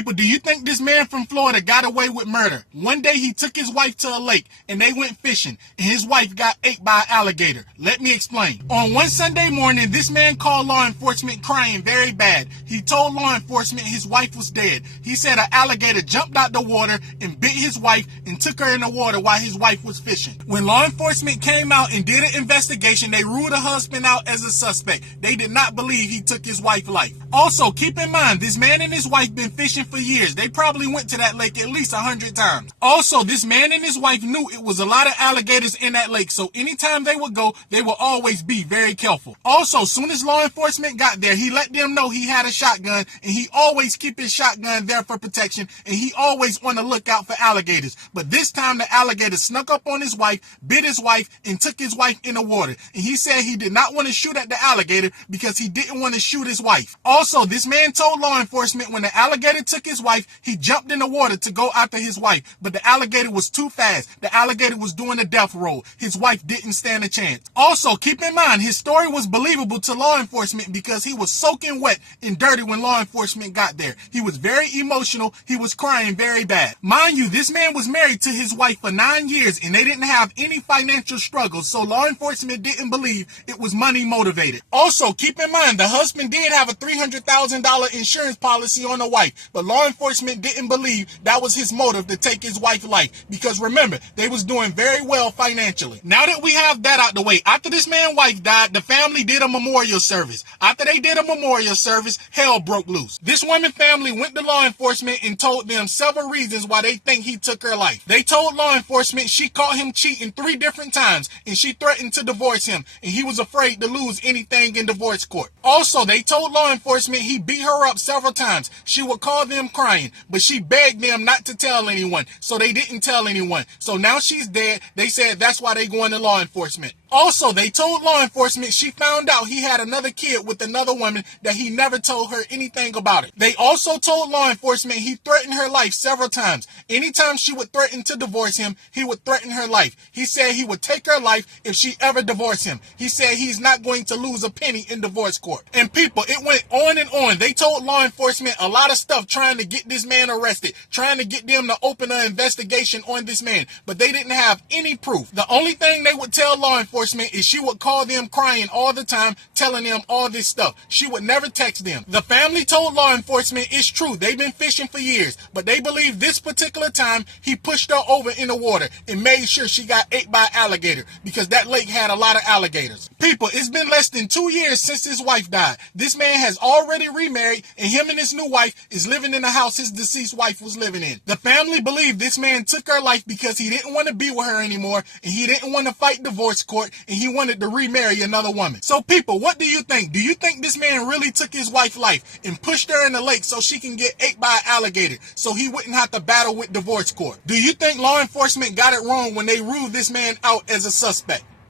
People, do you think this man from Florida got away with murder? One day he took his wife to a lake and they went fishing and his wife got ate by an alligator. Let me explain. On one Sunday morning, this man called law enforcement crying very bad. He told law enforcement his wife was dead. He said an alligator jumped out the water and bit his wife and took her in the water while his wife was fishing. When law enforcement came out and did an investigation, they ruled the husband out as a suspect. They did not believe he took his wife's life. Also, keep in mind, this man and his wife been fishing for years. They probably went to that lake at least 100 times. Also, this man and his wife knew it was a lot of alligators in that lake, so anytime they would go, they would always be very careful. Also, soon as law enforcement got there, he let them know he had a shotgun, and he always keep his shotgun there for protection, and he always on the lookout for alligators. But this time, the alligator snuck up on his wife, bit his wife, and took his wife in the water. And he said he did not want to shoot at the alligator because he didn't want to shoot his wife. Also, this man told law enforcement when the alligator took his wife, he jumped in the water to go after his wife, but the alligator was too fast. The alligator was doing a death roll. His wife didn't stand a chance. Also, keep in mind, his story was believable to law enforcement because he was soaking wet and dirty when law enforcement got there. He was very emotional. He was crying very bad. Mind you, this man was married to his wife for 9 years and they didn't have any financial struggles, so law enforcement didn't believe it was money motivated. Also, keep in mind, the husband did have a $300,000 insurance policy on the wife, but law enforcement didn't believe that was his motive to take his wife's life because remember, they was doing very well financially. Now that we have that out the way, after this man's wife died, the family did a memorial service. After they did a memorial service, hell broke loose. This woman's family went to law enforcement and told them several reasons why they think he took her life. They told law enforcement she caught him cheating 3 different times and she threatened to divorce him and he was afraid to lose anything in divorce court. Also, they told law enforcement he beat her up several times. She would call them crying, but she begged them not to tell anyone, so they didn't tell anyone. So now she's dead. They said that's why they going to law enforcement. Also, they told law enforcement she found out he had another kid with another woman that he never told her anything about it. They also told law enforcement he threatened her life several times. Anytime she would threaten to divorce him, he would threaten her life. He said he would take her life if she ever divorced him. He said he's not going to lose a penny in divorce court. And people, it went on and on. They told law enforcement a lot of stuff trying to get this man arrested, trying to get them to open an investigation on this man, but they didn't have any proof. The only thing they would tell law enforcement is she would call them crying all the time, telling them all this stuff. She would never text them. The family told law enforcement it's true, they've been fishing for years, but they believe this particular time he pushed her over in the water and made sure she got ate by an alligator because that lake had a lot of alligators. People, it's been less than 2 years since his wife died. This man has already remarried and him and his new wife is living in the house his deceased wife was living in. The family believe this man took her life because he didn't want to be with her anymore and he didn't want to fight divorce court and he wanted to remarry another woman. So people, what do you think? Do you think this man really took his wife's life and pushed her in the lake so she can get ate by an alligator so he wouldn't have to battle with divorce court? Do you think law enforcement got it wrong when they ruled this man out as a suspect?